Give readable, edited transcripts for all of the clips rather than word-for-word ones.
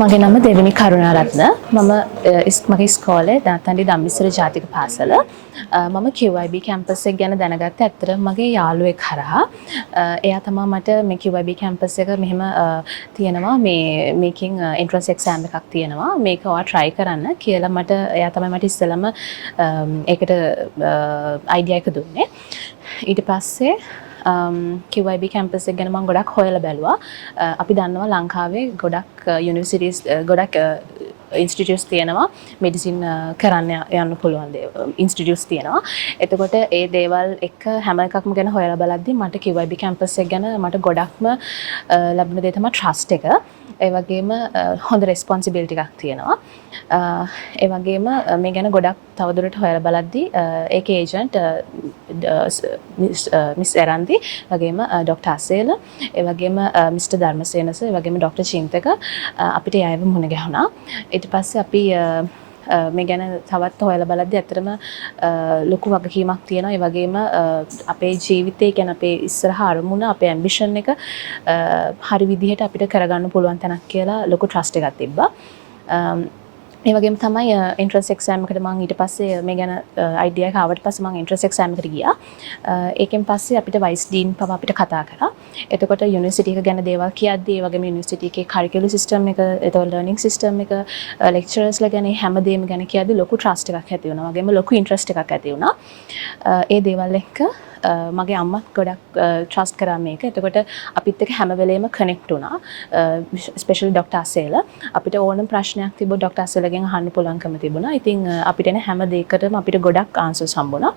මගේ නම දෙවිනි කරුණාරත්න. මම මගේ ඉස්කෝලේ දාතන්ඩි ධම්මිස්සර ජාතික පාසල. මම QIB කැම්පස් එක ගැන දැනගත්තේ ඇත්තටම මගේ යාළුවෙක් හරහා. එයා තමයි මට මේ QIB කැම්පස් එක මෙහෙම තියෙනවා මේකෙන් එන්ට්‍රන්ස් එක්සෑම් එකක් තියෙනවා. මේක ඔයා try කරන්න කියලා මට එයා තමයි මට ඉස්සෙල්ලම ඒකට අයිඩියා එක දුන්නේ. ඊට පස්සේ QIB කැම්පස් එක ගැන මම ගොඩක් හොයලා බැලුවා. අපි දන්නවා ලංකාවේ ගොඩක් යුනිවර්සිටිස් ගොඩක් ඉන්ස්ටිටියුට්ස් තියෙනවා මෙඩිසින් කරන්න යන්න පුළුවන් ඉන්ස්ටිටියුට්ස් තියෙනවා. එතකොට ඒ දේවල් එක හැම එකක්ම ගැන හොයලා බලද්දි මට QIB කැම්පස් එක ගැන මට ගොඩක්ම ලැබුණ දේ තමයි ට්‍රස්ට් එක. ඒ වගේම හොඳ රෙස්පොන්සිබිලිටි එකක් තියෙනවා. ඒ වගේම මේ ගැන ගොඩක් තවදුරටත් හොයලා බලද්දි ඒකේ ඒජන්ට් මිස් එරන්දි වගේම ඩොක්ටර් අසේල ඒ වගේම මිස්ටර් ධර්මසේනස ඒ වගේම ඩොක්ටර් චින්තක අපිට යයව මුණ ගැහුණා. ඊට පස්සේ අපි මේ ගැන තවත් හොයලා බලද්දි ඇත්තටම ලොකු වගකීමක් තියෙනවා. ඒ වගේම අපේ ජීවිතේ කියන්නේ අපේ ඉස්සරහ අරමුණ අපේ ඇම්බිෂන් එක හරි විදිහට අපිට කරගන්න පුළුවන් තැනක් කියලා ලොකු ට්‍රස්ට් එකක් තිබ්බා. ඒ වගේම තමයි එන්ට්‍රන්ස් එක්සෑම් එකට මම ඊට පස්සේ මේ ගැන අයිඩියා එක ආවට පස්සේ මම එන්ට්‍රන්ස් එක්සෑම් එකට ගියා. ඒකෙන් පස්සේ අපිට වයිස් ඩීන් පව අපිට කතා කරා. එතකොට යුනිවර්සිටි එක ගැන දේවල් කියද්දී ඒ වගේම යුනිවර්සිටි එකේ කරිකියුලර් සිස්ටම් එක, එතකොට ලර්නින් සිස්ටම් එක, ලෙක්චරර්ස්ලා ගැන හැමදේම ගැන කියද්දී ලොකු ට්‍රස්ට් එකක් ඇති වුණා. වගේම ලොකු ඉන්ට්‍රස්ට් එකක් ඇති වුණා. ඒ දේවල් එක්ක මගේ අම්මත් ගොඩක් ට්‍රස්ට් කරා මේක. එතකොට අපිත් එක්ක හැම වෙලේම කනෙක්ට් වුණා. ස්පෙෂලි ඩොක්ටර් අසේල අපිට ඕනම ප්‍රශ්නයක් තිබ්බොත් ඩොක්ටර් අසේලගෙන් අහන්න පුළුවන්කම තිබුණා. ඉතින් අපිට එන හැම දෙයකටම අපිට ගොඩක් ආන්සර්ස් හම්බුණා.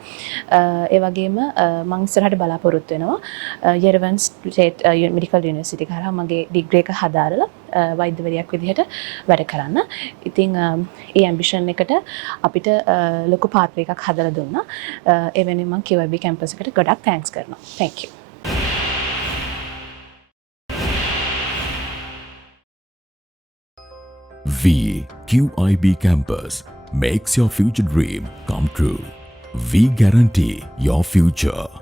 ඒ වගේම මම ඉස්සරහට බලාපොරොත්තු වෙනවා යෙරවන් ස්ටේට් මෙඩිකල් යුනිවර්සිටි කරා මගේ ඩිග්‍රී එක හදාරලා වෛද්‍යවරියක් විදිහට වැඩ කරන්න. ඉතින් ඒ ඇම්බිෂන් එකට අපිට ලොකු පාත්වය එකක් හදලා දුන්නා. ඒ වෙනුවෙන් මම QIB කැම්පස් එකට ගොඩක් තෑන්ක්ස් කරනවා. Thank you. QIB campus makes your future dream come true. We guarantee your future.